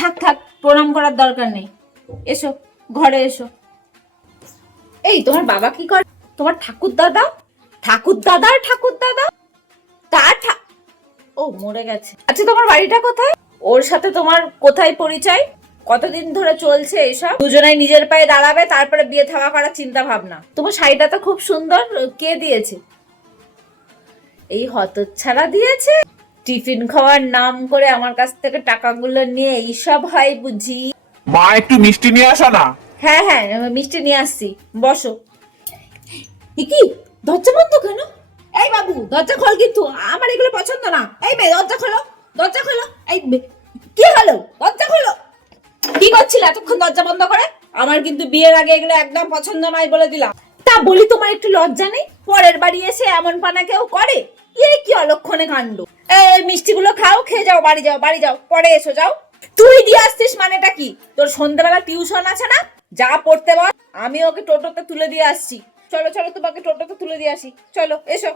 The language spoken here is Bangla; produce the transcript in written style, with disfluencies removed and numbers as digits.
থাক থাক, প্রণাম করার দরকার নেই। এসো, ঘরে এসো। এই তোমার বাবা কি করে? তোমার ঠাকুর দাদা? ঠাকুর দাদার ঠাকুর দাদা? তার ও মরে গেছে। আচ্ছা, তোমার বাড়িটা কোথায়? ওর সাথে তোমার কোথায় পরিচয়? কতদিন ধরে চলছে এসব? দুজনাই নিজের পায়ে দাঁড়াবে, তারপরে বিয়ে থাওয়া করার চিন্তা ভাবনা। তোমার শাড়িটা তো খুব সুন্দর, কে দিয়েছে? এই হতচ্ছাড়া দিয়েছে। টিফিন খাওয়ার নাম করে আমার কাছ থেকে টাকাগুলো নিয়ে এইসব হয় বুঝি? মা, একটু মিষ্টি নিয়ে আসো না। হ্যাঁ হ্যাঁ, মিষ্টি নিয়ে আসছি, বসো। কি দরজা বন্ধ কেন? এই বাবু, দরজা খোল, কিন্তু আমার এগুলো পছন্দ না। এই মেয়ে, দরজা খোলো, দরজা খোলো। এই কি হলো? দরজা খোলো। কি করছিলে এতক্ষণ দরজা বন্ধ করে? আমার কিন্তু বিয়ের আগে এগুলো একদম পছন্দ নয় বলে দিলাম। তা বলি, তোমার একটু লজ্জা নেই? পরের বাড়ি এসে এমন পানা কেউ করে? কি অলক্ষণে কাণ্ড। এই মিষ্টিগুলো খাও, খেয়ে যাও, বাড়ি যাও, বাড়ি যাও, পরে এসো, যাও। তুই দিয়ে আসছিস মানেটা কি? তোর সন্ধ্যাবেলা টিউশন আছে না? যা পড়তে বল। আমি ওকে টোটোতে তুলে দিয়ে আসছি। চলো চলো, তোমাকে টোটোতে তুলে দিয়ে আসি, চলো এসো।